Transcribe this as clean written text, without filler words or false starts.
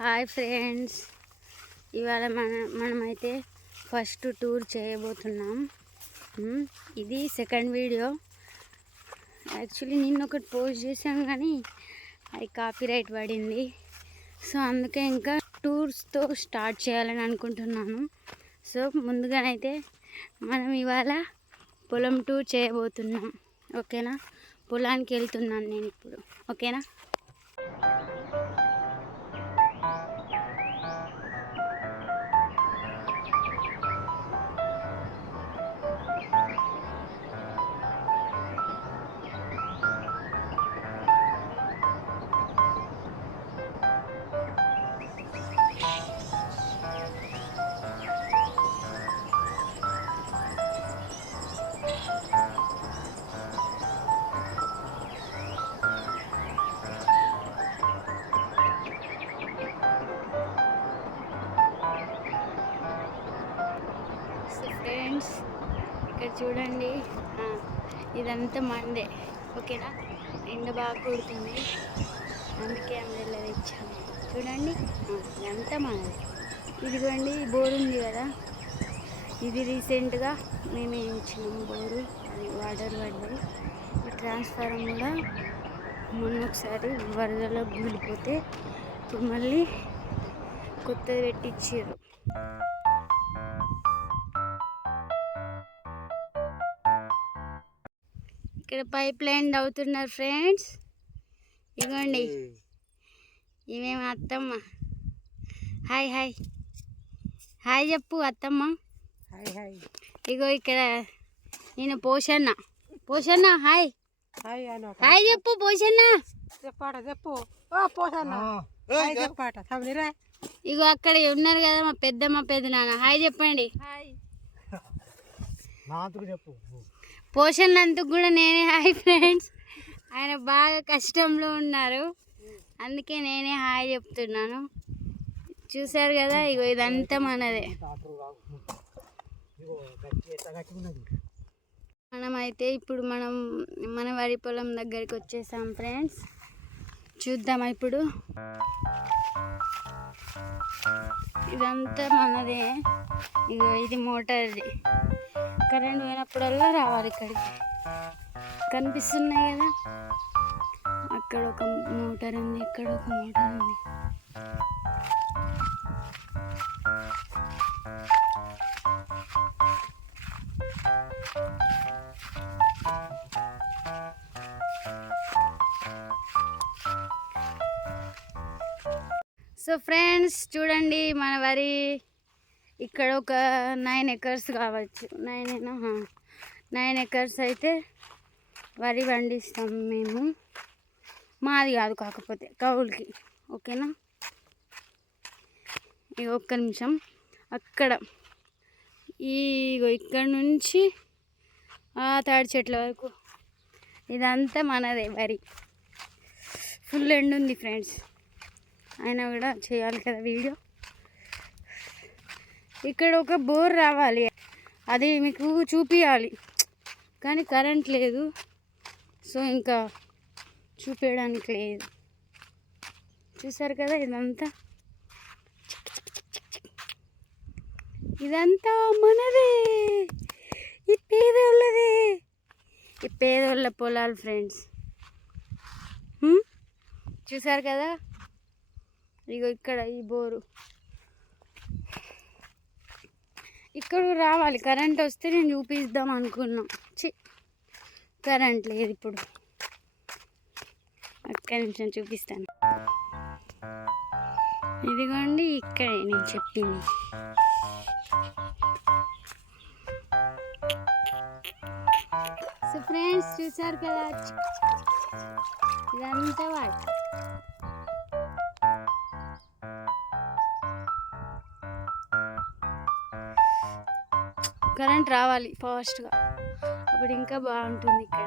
Hi friends, ఇవాళ మనమైతే first tour చేయబోతున్నాం. ఇది సెకండ్ వీడియో. యాక్చువల్లీ నిన్న ఒకటి పోస్ట్ చేశాను కానీ అది కాపీరైట్ పడింది. సో అందుకే ఇంకా టూర్స్తో స్టార్ట్ చేయాలని అనుకుంటున్నాను. సో ముందుగానైతే మనం ఇవాళ పొలం టూర్ చేయబోతున్నాం. ఓకేనా? పొలానికి వెళ్తున్నాను నేను ఇప్పుడు. ఓకేనా? ఫ్రెండ్స్, ఇక్కడ చూడండి, ఇదంతా మందే. ఓకేనా? ఎండ బాగా కొడుతుంది, అందుకే అంబ్రెల్లా తెచ్చాము. చూడండి, ఇదంతా మనదే. ఇదిగోండి, బోర్ ఉంది కదా, ఇది రీసెంట్గా మేము వేయించినాము బోరు. అది వాటర్ పడ్డాయి. ఈ ట్రాన్స్ఫారం కూడా మొన్న ఒకసారి వరదలో కూలిపోతే ఇప్పుడు మళ్ళీ కొత్తది పెట్టించారు. ఇక్కడ పైప్ లైన్ అవుతున్నారు ఫ్రెండ్స్. ఇగోండి, ఇవేమో అత్తమ్మ. హాయ్ హాయ్ హాయ్ చెప్పు అత్తమ్మ. Hi hi. ఇగో ఇక్కడ నేను పోషన్న. హాయ్ హాయ్ హాయ్ చెప్పు పోషన్న. చెప్పాట చెప్పు. పోషన్న హాయ్ చెప్పాట సమిరా. ఇగో అక్కడ ఉన్నారు కదా మా పెద్దమ్మ పెద్దనాన్న. హాయ్ చెప్పండి. హాయ్ చెప్పు. పోషన్నందుకు కూడా నేనే హాయ్ ఫ్రెండ్స్. ఆయన బాగా కష్టంలో ఉన్నారు, అందుకే నేనే హాయ్ చెప్తున్నాను. చూసారు కదా, ఇగో ఇదంతా మనదే. మనమైతే ఇప్పుడు మన వరి పొలం దగ్గరికి వచ్చేసాం ఫ్రెండ్స్. చూద్దామా ఇప్పుడు? ఇదంతా మనదే. ఇగో ఇది మోటార్ది. కరెంట్ పోయినప్పుడల్లా రావాలి ఇక్కడికి. కనిపిస్తున్నాయి కదా, అక్కడ ఒక మోటార్ ఉంది, ఇక్కడ ఒక మోటార్ ఉంది. సో ఫ్రెండ్స్ చూడండి, మన వరి ఇక్కడ ఒక 9 acres కావచ్చు. 9 acres అయితే వరి పండిస్తాం మేము. మాది కాదు, కాకపోతే కౌలుకి. ఓకేనా? ఇక ఒక్క నిమిషం. అక్కడ ఇక్కడ నుంచి ఆ తాడి చెట్ల వరకు ఇదంతా మనదే వరి. ఫుల్ ఎండ్ ఉంది ఫ్రెండ్స్, అయినా కూడా చేయాలి కదా వీడియో. ఇక్కడ ఒక బోర్ రావాలి, అది మీకు చూపించాలి కానీ కరెంట్ లేదు. సో ఇంకా చూపించడానికి లేదు. చూసారు కదా, ఇదంతా మనదే. ఈ పేదోళ్ళదే, ఈ పేదోళ్ళ పొలాలు ఫ్రెండ్స్. చూసారు కదా, ఇగో ఇక్కడ ఈ బోరు. ఇక్కడ రావాలి, కరెంట్ వస్తే నేను చూపిద్దాం అనుకున్నా. కరెంట్ లేదు ఇప్పుడు. ఒక్క నిమిషం చూపిస్తాను. ఇదిగోండి, ఇక్కడే నేను చెప్పింది. సో ఫ్రెండ్స్ చూసారు కదా, ఇదంతా వాటి. కరెంట్ రావాలి ఫాస్ట్గా, అప్పుడు ఇంకా బాగుంటుంది ఇక్కడ.